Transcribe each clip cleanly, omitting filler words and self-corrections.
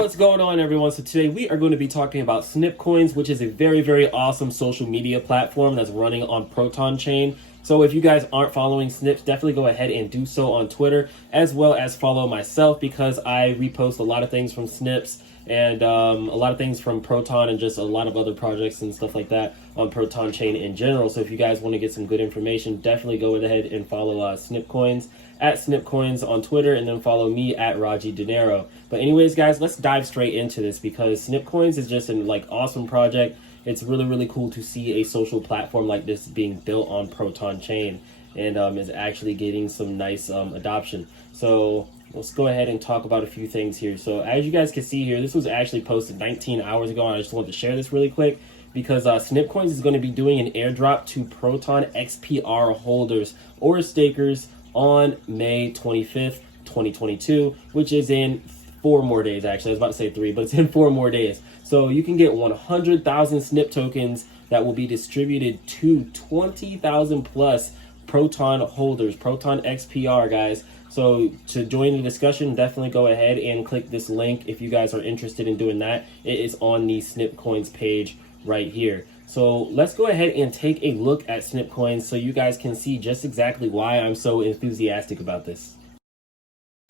What's going on, everyone? So today we are going to be talking about Snipcoins, which is a very awesome social media platform that's running on Proton chain. So if you guys aren't following Snips, definitely go ahead and do so on Twitter, as well as follow myself, because I repost a lot of things from Snips and a lot of things from Proton and just a lot of other projects and stuff like that on Proton chain in general. So if you guys want to get some good information, definitely go ahead and follow Snipcoins at Snipcoins on Twitter, and then follow me at Raji Dinero. But anyways, guys, let's dive straight into this, because Snipcoins is just an awesome project. It's really cool to see a social platform like this being built on Proton chain, and is actually getting some nice adoption. So let's go ahead and talk about a few things here. So as you guys can see here, this was actually posted 19 hours ago, and I just wanted to share this really quick because Snipcoins is going to be doing an airdrop to Proton XPR holders or stakers on May 25th, 2022, which is in 4 more days. Actually, I was about to say 3, but it's in 4 more days. So you can get 100,000 Snip tokens that will be distributed to 20,000 plus Proton holders, Proton XPR, guys. So to join the discussion, definitely go ahead and click this link if you guys are interested in doing that. It is on the Snipcoins page right here. So let's go ahead and take a look at Snipcoins so you guys can see just exactly why I'm so enthusiastic about this.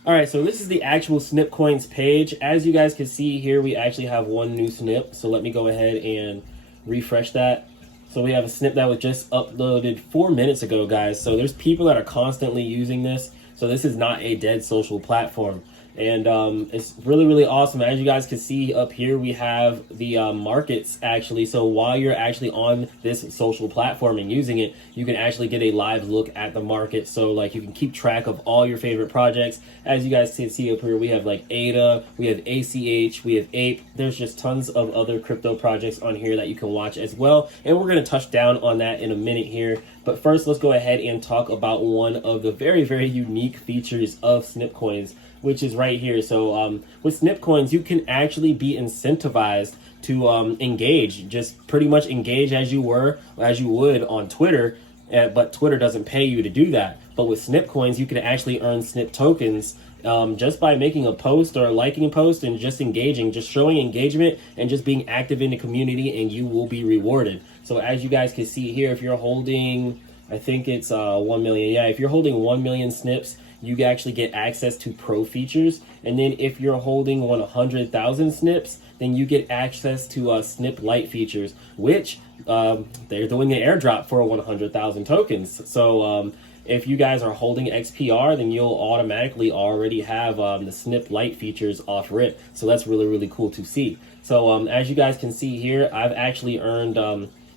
All right, so this is the actual Snipcoins page. As you guys can see here, we actually have one new snip. So let me go ahead and refresh that. So we have a snip that was just uploaded 4 minutes ago, guys. So there's people that are constantly using this. So this is not a dead social platform. And it's really awesome. As you guys can see up here, we have the markets actually. So while you're actually on this social platform and using it, you can actually get a live look at the market. So you can keep track of all your favorite projects. As you guys can see up here, we have ADA, we have ACH, we have Ape. There's just tons of other crypto projects on here that you can watch as well. And we're going to touch down on that in a minute here. But first, let's go ahead and talk about one of the very unique features of Snipcoins, which is right here. So with Snipcoins, you can actually be incentivized to engage, just pretty much engage as you would on Twitter, but Twitter doesn't pay you to do that. But with Snipcoins, you can actually earn Snip tokens just by making a post or liking a post and just engaging, just showing engagement and just being active in the community, and you will be rewarded. So as you guys can see here, if you're holding, I think it's 1 million. Yeah, if you're holding 1 million Snips, you actually get access to pro features. And then if you're holding 100,000 Snips, then you get access to Snip Lite features, which they're doing an airdrop for 100,000 tokens. So if you guys are holding XPR, then you'll automatically already have the Snip Lite features off rip. So that's really cool to see. So as you guys can see here, I've actually earned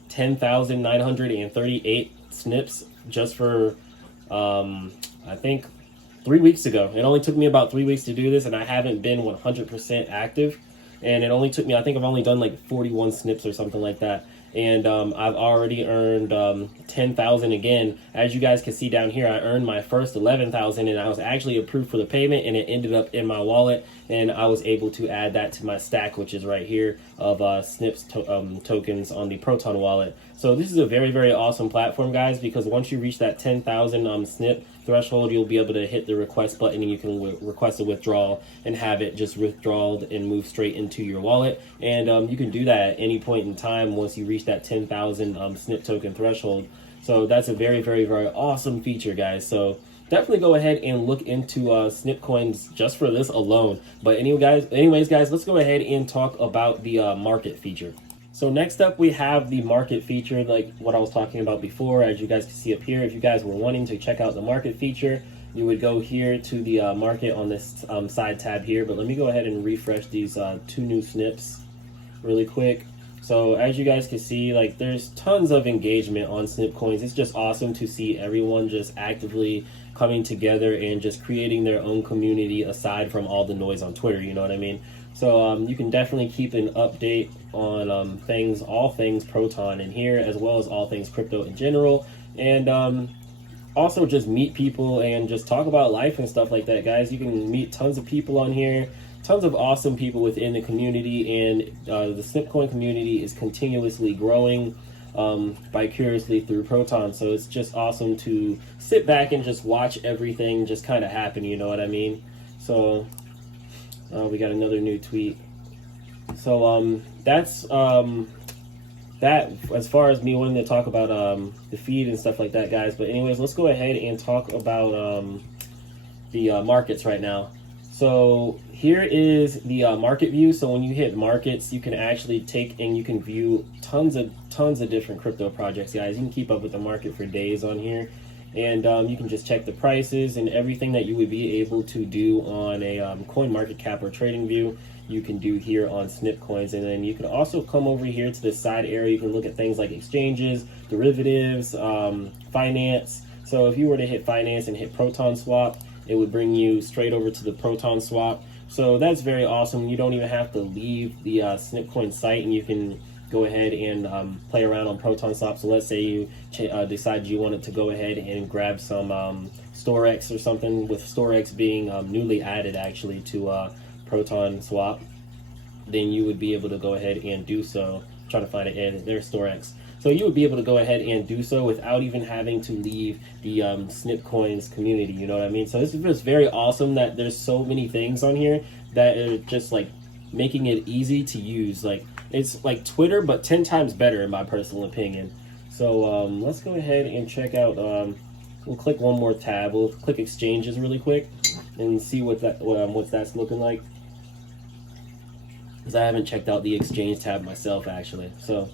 10,938 Snips just for I think 3 weeks ago. It only took me about 3 weeks to do this, and I haven't been 100% active. And it only took me, I think I've only done 41 Snips or something like that. And I've already earned 10,000 again. As you guys can see down here, I earned my first 11,000, and I was actually approved for the payment, and it ended up in my wallet, and I was able to add that to my stack, which is right here, of Snips tokens on the Proton wallet. So this is a very awesome platform, guys, because once you reach that 10,000 Snip threshold, you'll be able to hit the request button, and you can request a withdrawal and have it just withdrawed and move straight into your wallet. And you can do that at any point in time once you reach that 10,000 Snip token threshold. So that's a very awesome feature, guys. So definitely go ahead and look into Snipcoins just for this alone. But anyways, guys, let's go ahead and talk about the market feature. So next up, we have the market feature, like what I was talking about before. As you guys can see up here, if you guys were wanting to check out the market feature, you would go here to the market on this side tab here. But let me go ahead and refresh these 2 new Snips really quick. So as you guys can see, there's tons of engagement on Snipcoins. It's just awesome to see everyone just actively coming together and just creating their own community aside from all the noise on Twitter, you know what I mean? So you can definitely keep an update on all things Proton in here, as well as all things crypto in general. And also just meet people and just talk about life and stuff like that, guys. You can meet tons of people on here, tons of awesome people within the community, and the Snipcoin community is continuously growing vicariously through Proton. So it's just awesome to sit back and just watch everything just kind of happen, you know what I mean? So We got another new tweet. So that's that as far as me wanting to talk about the feed and stuff like that, guys. But anyways, let's go ahead and talk about the markets right now. So here is the market view. So when you hit markets, you can actually take and you can view tons of different crypto projects, guys. You can keep up with the market for days on here, and you can just check the prices and everything that you would be able to do on a coin market cap or trading view. You can do here on Snipcoins, and then you can also come over here to the side area. You can look at things like exchanges, derivatives, finance. So if you were to hit finance and hit Proton swap, it would bring you straight over to the Proton swap. So that's very awesome. You don't even have to leave the Snipcoin site, and you can go ahead and play around on Proton swap. So let's say you decide you wanted to go ahead and grab some StoreX or something, with StoreX being newly added actually to Proton swap, then you would be able to go ahead and do so. I'm trying to find it, and there's StoreX. So you would be able to go ahead and do so without even having to leave the Snipcoins community, you know what I mean? So this is just very awesome that there's so many things on here that are just like making it easy to use. Like, it's like Twitter, but 10 times better in my personal opinion. So let's go ahead and check out, we'll click one more tab. We'll click exchanges really quick and see what that's looking like, because I haven't checked out the exchange tab myself actually. So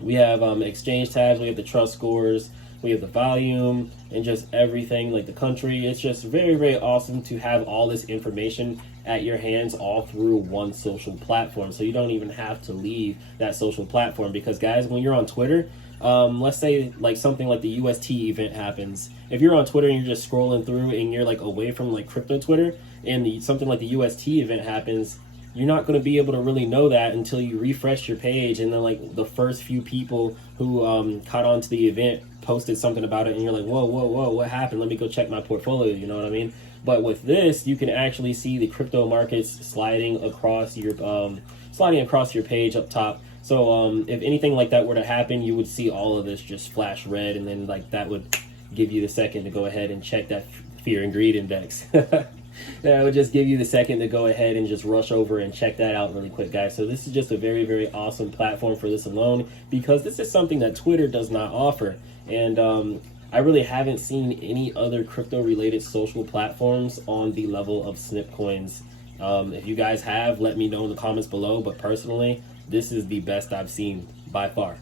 we have exchange tabs, we have the trust scores, we have the volume, and just everything like the country. It's just very, very awesome to have all this information at your hands all through one social platform. So you don't even have to leave that social platform, because guys, when you're on Twitter, let's say like something like the UST event happens. If you're on Twitter and you're just scrolling through and you're like away from like crypto Twitter, and something like the UST event happens, you're not going to be able to really know that until you refresh your page, and then like the first few people who caught on to the event posted something about it, and you're like, whoa, what happened? Let me go check my portfolio, you know what I mean? But with this, you can actually see the crypto markets sliding across your page up top. So if anything like that were to happen, you would see all of this just flash red, and then like that would give you the second to go ahead and check that fear and greed index. That would just give you the second to go ahead and just rush over and check that out really quick, guys. So this is just a very, very awesome platform for this alone, because this is something that Twitter does not offer. And I really haven't seen any other crypto related social platforms on the level of Snipcoins. If you guys have, let me know in the comments below, but personally, this is the best I've seen by far.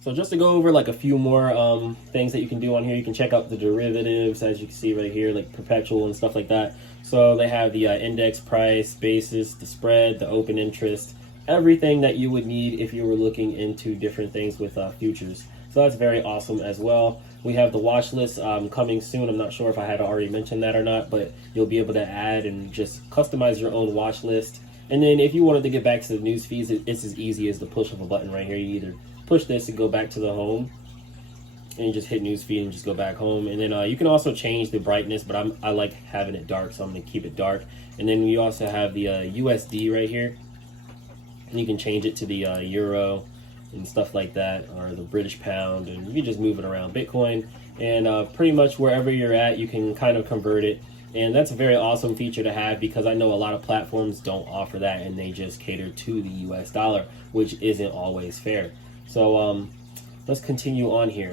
So just to go over like a few more things that you can do on here, you can check out the derivatives, as you can see right here, like perpetual and stuff like that. So they have the index price, basis, the spread, the open interest, everything that you would need if you were looking into different things with futures. So that's very awesome as well. We have the watch list coming soon. I'm not sure if I had already mentioned that or not, but you'll be able to add and just customize your own watch list. And then if you wanted to get back to the news feeds, it's as easy as the push of a button right here. You either push this and go back to the home, and you just hit newsfeed and just go back home. And then you can also change the brightness, but I like having it dark, so I'm going to keep it dark. And then we also have the USD right here, and you can change it to the euro and stuff like that, or the British pound, and you can just move it around. Bitcoin, and pretty much wherever you're at, you can kind of convert it. And that's a very awesome feature to have, because I know a lot of platforms don't offer that, and they just cater to the US dollar, which isn't always fair. So let's continue on here.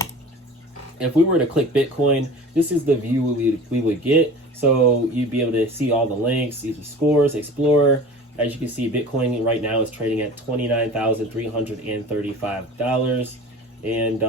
If we were to click Bitcoin, this is the view we would get. So you'd be able to see all the links, see the scores, Explorer. As you can see, Bitcoin right now is trading at $29,335. And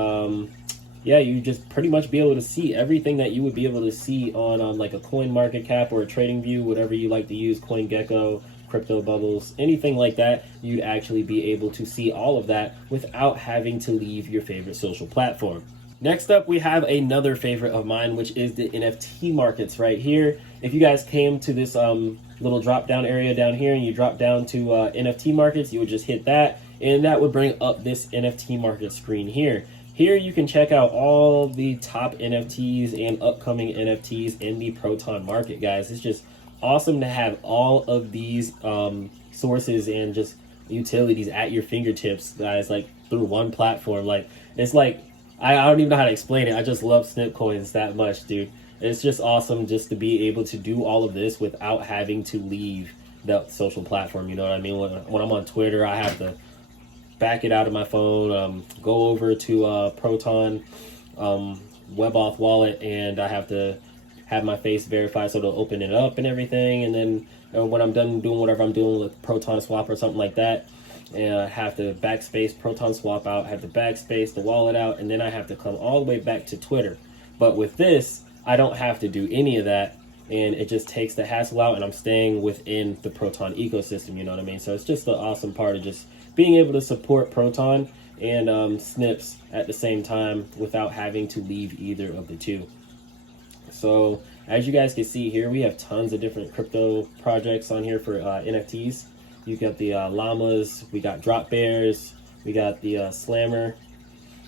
yeah, you just pretty much be able to see everything that you would be able to see on like a coin market cap or a trading view, whatever you like to use, CoinGecko, Crypto Bubbles, anything like that. You'd actually be able to see all of that without having to leave your favorite social platform. Next up, we have another favorite of mine, which is the NFT markets right here. If you guys came to this little drop down area down here, and you drop down to NFT markets, you would just hit that, and that would bring up this NFT market screen here. Here you can check out all the top NFTs and upcoming NFTs in the Proton market, guys. It's just awesome to have all of these sources and just utilities at your fingertips, guys, like through one platform. Like, it's like, I don't even know how to explain it. I just love Snipcoins that much, dude. It's just awesome just to be able to do all of this without having to leave the social platform. You know what I mean? When I'm on Twitter, I have to back it out of my phone, go over to Proton WebAuth wallet, and I have to have my face verified so they'll open it up and everything. And then when I'm done doing whatever I'm doing with Proton Swap or something like that, and I have to backspace Proton Swap out, have to backspace the wallet out, and then I have to come all the way back to Twitter. But with this, I don't have to do any of that, and it just takes the hassle out, and I'm staying within the Proton ecosystem, you know what I mean? So it's just the awesome part of just being able to support Proton and Snips at the same time without having to leave either of the two. So as you guys can see here, we have tons of different crypto projects on here for NFTs. You got the llamas, we got drop bears, we got the slammer.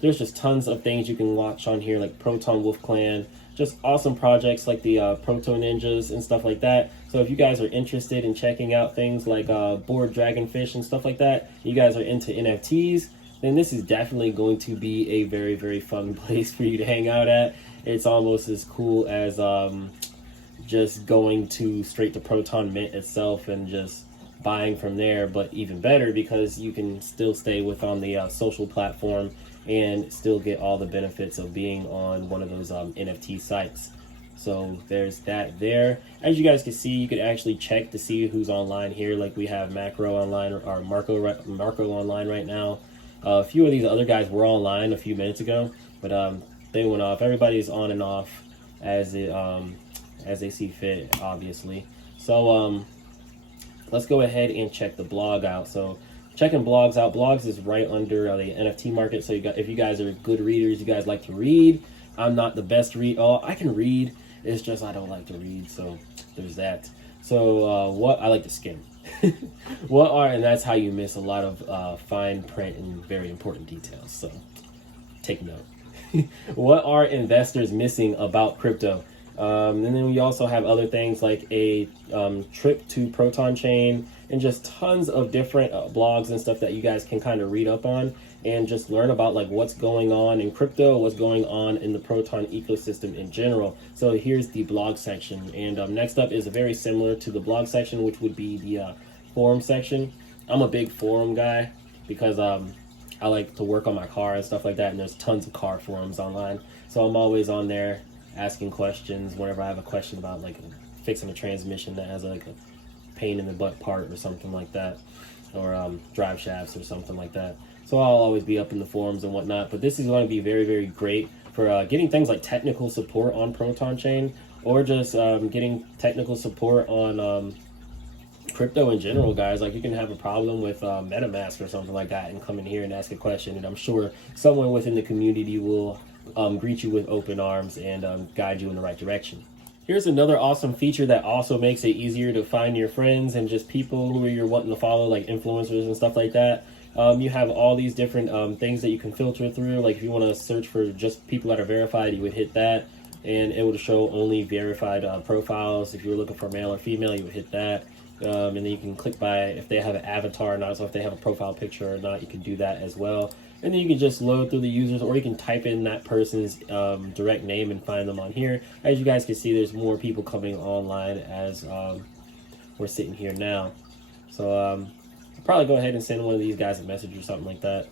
There's just tons of things you can watch on here, like Proton Wolf Clan, just awesome projects like the Proto Ninjas and stuff like that. So if you guys are interested in checking out things like Bored Dragonfish and stuff like that, you guys are into NFTs, then this is definitely going to be a very, very fun place for you to hang out at. It's almost as cool as just going to straight to Proton Mint itself and just buying from there, but even better because you can still stay on the social platform and still get all the benefits of being on one of those NFT sites. So there's that there. As you guys can see, you can actually check to see who's online here. Like we have Macro online, or Marco online right now. A few of these other guys were online a few minutes ago, but they went off. Everybody's on and off as they see fit, obviously. So let's go ahead and check the blog out. So checking blogs out. Blogs is right under the NFT market. So if you guys are good readers, you guys like to read. I'm not the best read. Oh, I can read. It's just I don't like to read. So there's that. So what I like to skim. And that's how you miss a lot of fine print and very important details. So take note. What are investors missing about crypto? And then we also have other things like a trip to Proton Chain and just tons of different blogs and stuff that you guys can kind of read up on and just learn about like what's going on in crypto, what's going on in the Proton ecosystem in general. So here's the blog section, and next up is very similar to the blog section, which would be the forum section. I'm a big forum guy because I like to work on my car and stuff like that, and there's tons of car forums online. So I'm always on there asking questions whenever I have a question about like fixing a transmission that has like a pain in the butt part or something like that, or drive shafts or something like that. So I'll always be up in the forums and whatnot, but this is going to be very, very great for getting things like technical support on Proton Chain, or just getting technical support on crypto in general, guys. Like you can have a problem with MetaMask or something like that and come in here and ask a question, and I'm sure someone within the community will greet you with open arms and guide you in the right direction. Here's another awesome feature that also makes it easier to find your friends and just people who you're wanting to follow, like influencers and stuff like that. You have all these different things that you can filter through. Like if you want to search for just people that are verified, you would hit that and it would show only verified profiles. If you were looking for male or female, you would hit that. And then you can click by if they have an avatar or not, so if they have a profile picture or not, you can do that as well. And then you can just load through the users, or you can type in that person's direct name and find them on here. As you guys can see, there's more people coming online as we're sitting here now. So I'll probably go ahead and send one of these guys a message or something like that.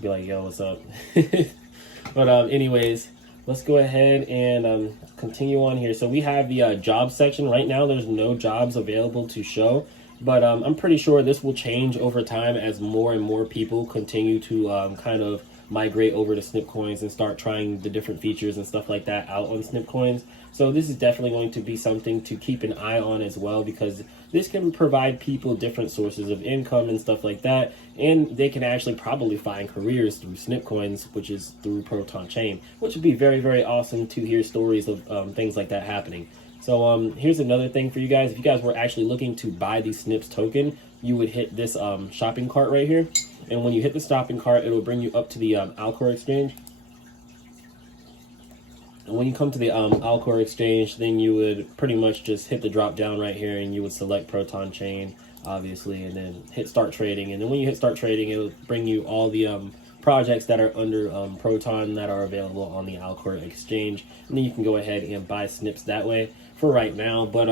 Be like, yo, what's up? But anyways, let's go ahead and continue on here. So we have the job section. Right now, there's no jobs available to show, but I'm pretty sure this will change over time as more and more people continue to kind of migrate over to Snipcoins and start trying the different features and stuff like that out on Snipcoins. So this is definitely going to be something to keep an eye on as well, because this can provide people different sources of income and stuff like that, and they can actually probably find careers through Snipcoins, which is through Proton Chain, which would be very, very awesome to hear stories of things like that happening. So here's another thing for you guys. If you guys were actually looking to buy the Snips token, you would hit this shopping cart right here. And when you hit the shopping cart, it will bring you up to the Alcor exchange. And when you come to the Alcor exchange, then you would pretty much just hit the drop down right here, and you would select Proton Chain, obviously, and then hit start trading. And then when you hit start trading, it will bring you all the projects that are under Proton that are available on the Alcor exchange. And then you can go ahead and buy Snips that way for right now. But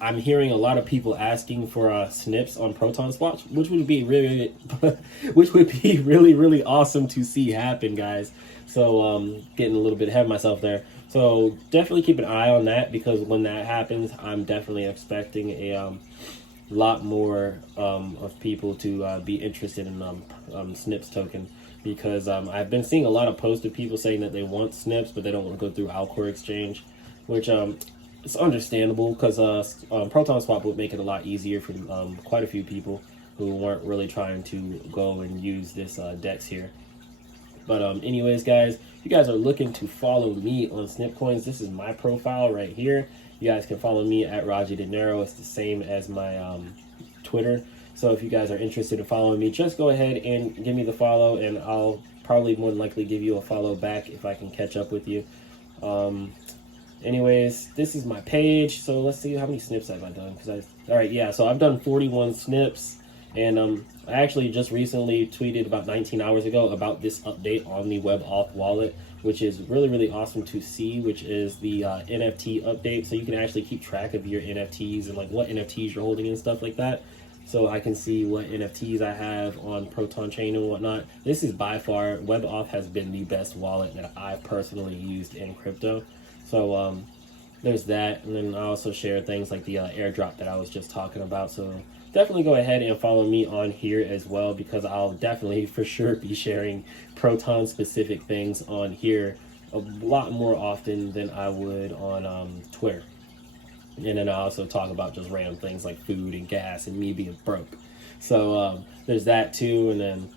I'm hearing a lot of people asking for snips on Proton swaps, which would be really, which would be really awesome to see happen, guys. So getting a little bit ahead of myself there. So definitely keep an eye on that, because when that happens, I'm definitely expecting a lot more of people to be interested in Snips Token, because I've been seeing a lot of posts of people saying that they want Snips, but they don't want to go through Alcor Exchange, which it's understandable, because Proton Swap would make it a lot easier for quite a few people who weren't really trying to go and use this DEX here. But anyways, guys, if you guys are looking to follow me on Snipcoins, this is my profile right here. You guys can follow me at Ledger Nano. It's the same as my Twitter. So if you guys are interested in following me, just go ahead and give me the follow, and I'll probably more than likely give you a follow back if I can catch up with you. Anyways, this is my page. So let's see, how many snips have I done? All right, yeah, so I've done 41 snips, and I actually just recently tweeted about 19 hours ago about this update on the WebAuth wallet, which is really awesome to see, which is the NFT update. So you can actually keep track of your NFTs and like what NFTs you're holding and stuff like that. So I can see what NFTs I have on Proton Chain and whatnot. This is by far, WebAuth has been the best wallet that I've personally used in crypto. So there's that, and then I also share things like the airdrop that I was just talking about. So definitely go ahead and follow me on here as well, because I'll definitely for sure be sharing Proton specific things on here a lot more often than I would on Twitter. And then I also talk about just random things like food and gas and me being broke. So there's that too. And then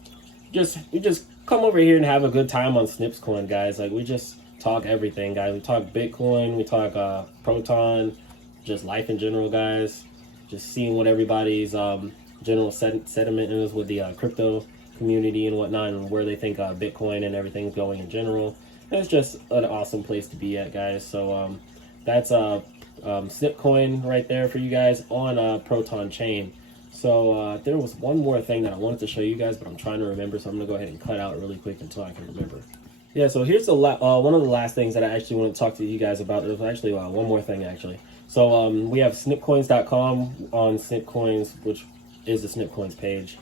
we just come over here and have a good time on Snipcoin, guys. Like, we just talk everything, guys. We talk Bitcoin, we talk Proton, just life in general, guys. Just seeing what everybody's general sentiment is with the crypto community and whatnot, and where they think Bitcoin and everything's going in general. And it's just an awesome place to be at, guys. So that's Snipcoin right there for you guys on Proton Chain. So there was one more thing that I wanted to show you guys, but I'm trying to remember, so I'm gonna go ahead and cut out really quick until I can remember. Yeah, so here's one of the last things that I actually want to talk to you guys about. There's actually one more thing, actually. So we have snipcoins.com on Snipcoins, which is the Snipcoins page.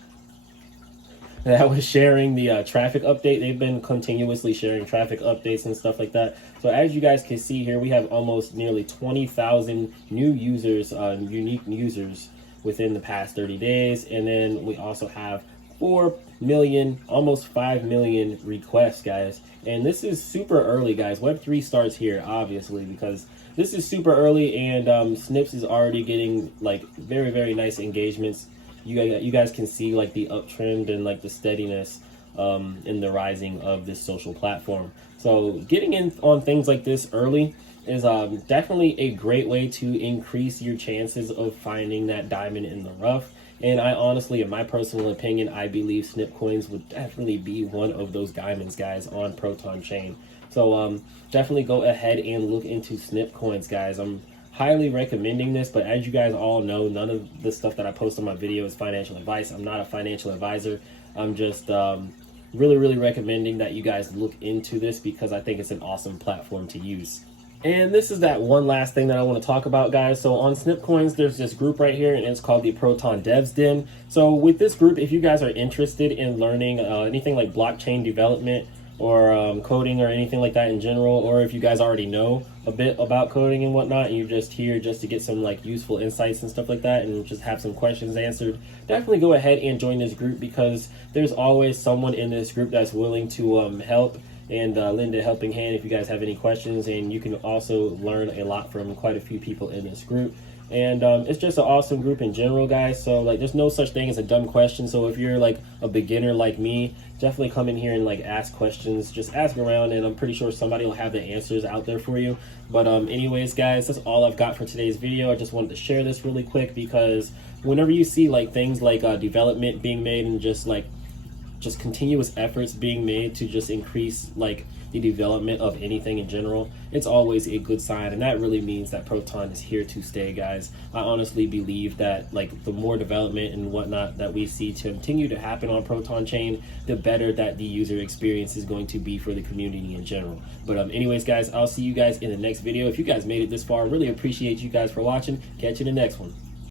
That was sharing the traffic update. They've been continuously sharing traffic updates and stuff like that. So as you guys can see here, we have almost nearly 20,000 new users, unique users within the past 30 days. And then we also have 4 million, almost 5 million requests, guys. And this is super early, guys. Web3 starts here, obviously, because this is super early, and Snips is already getting like very nice engagements. You guys can see like the uptrend and like the steadiness in the rising of this social platform. So getting in on things like this early is definitely a great way to increase your chances of finding that diamond in the rough. And I honestly, in my personal opinion, I believe Snipcoins would definitely be one of those diamonds, guys, on Proton Chain. So definitely go ahead and look into Snipcoins, guys. I'm highly recommending this, but as you guys all know, none of the stuff that I post on my video is financial advice. I'm not a financial advisor. I'm just really recommending that you guys look into this, because I think it's an awesome platform to use. And this is that one last thing that I want to talk about, guys. So on Snipcoins, there's this group right here, and it's called the Proton Devs Den. So with this group, if you guys are interested in learning anything like blockchain development or coding or anything like that in general, or if you guys already know a bit about coding and whatnot, and you're just here just to get some like useful insights and stuff like that, and just have some questions answered, definitely go ahead and join this group, because there's always someone in this group that's willing to help and lend a helping hand if you guys have any questions. And you can also learn a lot from quite a few people in this group. And it's just an awesome group in general, guys. So like, there's no such thing as a dumb question. So if you're like a beginner like me, definitely come in here and like ask questions. Just ask around, and I'm pretty sure somebody will have the answers out there for you. But anyways, guys, that's all I've got for today's video. I just wanted to share this really quick, because whenever you see like things like development being made, and just continuous efforts being made to just increase like the development of anything in general, it's always a good sign, and that really means that Proton is here to stay, guys. I honestly believe that like the more development and whatnot that we see to continue to happen on Proton chain, the better that the user experience is going to be for the community in general. But anyways, guys, I'll see you guys in the next video. If you guys made it this far, I really appreciate you guys for watching. Catch you in the next one.